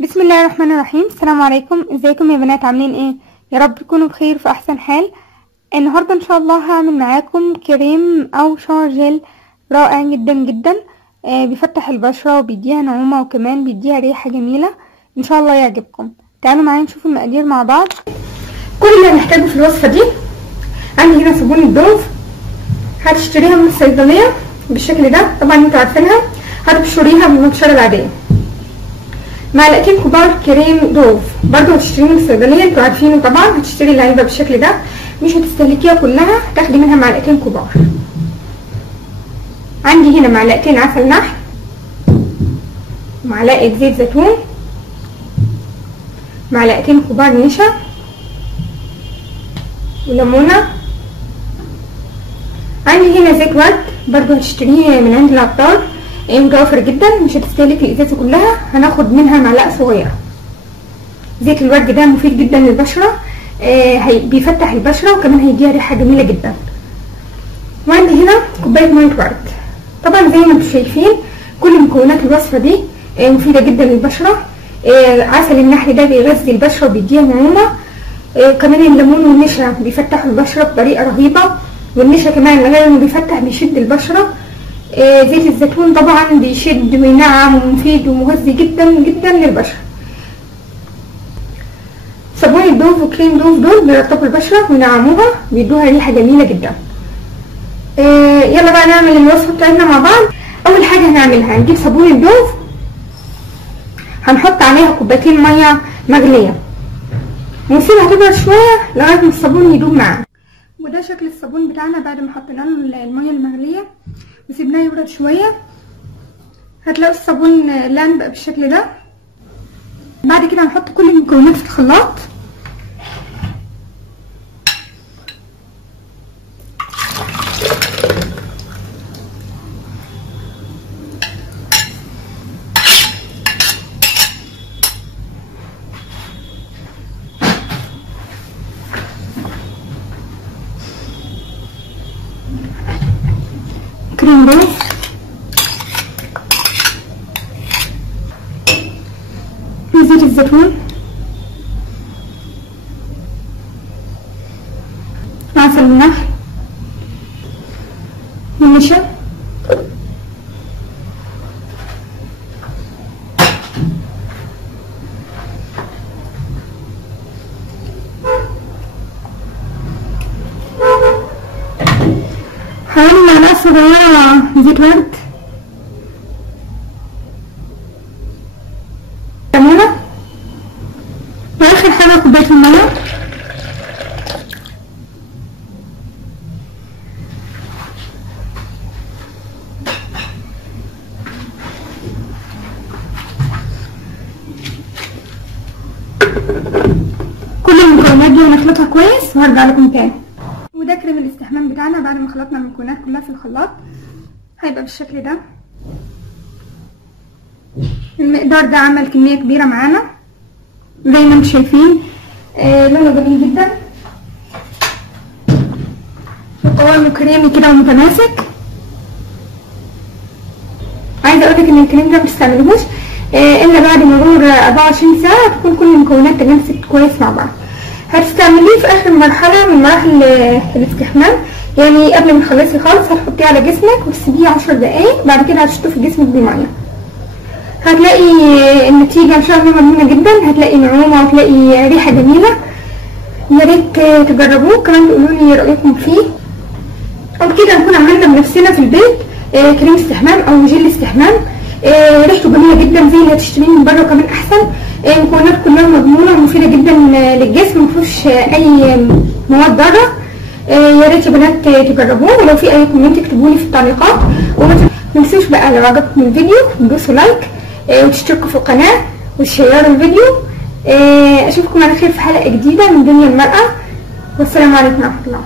بسم الله الرحمن الرحيم. السلام عليكم، ازيكم يا بنات؟ عاملين ايه؟ يا رب تكونوا بخير في احسن حال. النهارده ان شاء الله هعمل معاكم كريم او شاور جل رائع جدا جدا. بيفتح البشره وبيديها نعومه وكمان بيديها ريحه جميله. ان شاء الله يعجبكم. تعالوا معايا نشوف المقادير مع بعض. كل اللي هنحتاجه في الوصفه دي، عندي هنا صابون الدوف، هتشتريها من الصيدليه بالشكل ده، طبعا انتوا عارفينها، هتبشريها بالمبشره العاديه. معلقتين كبار كريم دوف برضو هتشتريه من الصيدليه، انتوا عارفينه طبعا. هتشتري العلبه بالشكل ده، مش هتستهلكيها كلها، هتاخدي منها معلقتين كبار. عندي هنا معلقتين عسل نحل، معلقه زيت زيتون، معلقتين كبار نشا، وليمونه. عندي هنا زيت ورد برضو هتشتريه من عند العطار، متوفر جدا، مش هتستهلك الازازه كلها، هناخد منها معلقه صغيره. زيت الورد ده مفيد جدا للبشره، بيفتح البشره وكمان هيديها ريحه جميله جدا. وعندي هنا كوبايه ميه ورد. طبعا زي ما انتم شايفين كل مكونات الوصفه دي مفيده جدا للبشره. عسل النحل ده بيغذي البشره وبيديها نعومه، كمان الليمون والنشا بيفتحوا البشره بطريقه رهيبه، والنشا كمان غير انه بيفتح بيشد البشره. زيت الزيتون طبعا بيشد وينعم ومفيد ومغذي جدا جدا للبشره. صابون الدوف وكريم دوف دول بيرطبوا البشره وينعموها، بيدوها ريحه جميله جدا. يلا بقى نعمل الوصفه بتاعتنا مع بعض. اول حاجه هنعملها، هنجيب صابون الدوف، هنحط عليها كوبايتين ميه مغليه ونسيبها تبرد شويه لغايه ما الصابون يدوب معانا. وده شكل الصابون بتاعنا بعد ما حطينا له الميه المغليه وسيبناه يبرد شويه. هتلاقوا الصابون لان بقى بالشكل ده. بعد كده هنحط كل المكونات في الخلاط. كريم دوف، زيت الزيتون، عسل النحل، والنشا، حوالي معلقه صغيره زيت ورد، ليمونه، واخر حاجه كوبايه الميه. كل المكونات دي هنخلطها كويس وهرجع لكم تاني. وده كريم الاستحمام بتاعنا بعد ما خلطنا المكونات كلها في الخلاط، هيبقى بالشكل ده. المقدار ده عمل كميه كبيره معانا زي ما انتم شايفين. لونه جميل جدا وقوامه كريمي كده ومتماسك. عايزه اقولك ان الكريم ده متستعملوش الا بعد مرور 24 ساعه تكون كل المكونات تماسك كويس مع بعض. هتستعمليه في اخر مرحله من مراحل الاستحمام، يعني قبل ما تخلصي خالص هتحطيه على جسمك وتسيبيه 10 دقايق، بعد كده هتشطفي جسمك بميه. هتلاقي النتيجه ان شاء الله مضمونه جدا، هتلاقي نعومه وهتلاقي ريحه جميله. يا ريت تجربوه، كمان تقولوا لي رايكم فيه. وبكده نكون عملنا بنفسنا في البيت كريم استحمام او جل استحمام ريحته جميله جدا زي اللي هتشتريه من بره وكمان احسن. المكونات كلها مضمونه ومفيده جدا للجسم، مفيهوش اي مواد ضاره. يا ريت يا بنات تجربوه، ولو في اي كومنت اكتبوا لي في التعليقات. وما تنسوش بقى لو عجبكم الفيديو تدوسوا لايك وتشتركوا في القناه وتشيروا الفيديو. اشوفكم على خير في حلقه جديده من دنيا المرأة، والسلام عليكم ورحمه الله.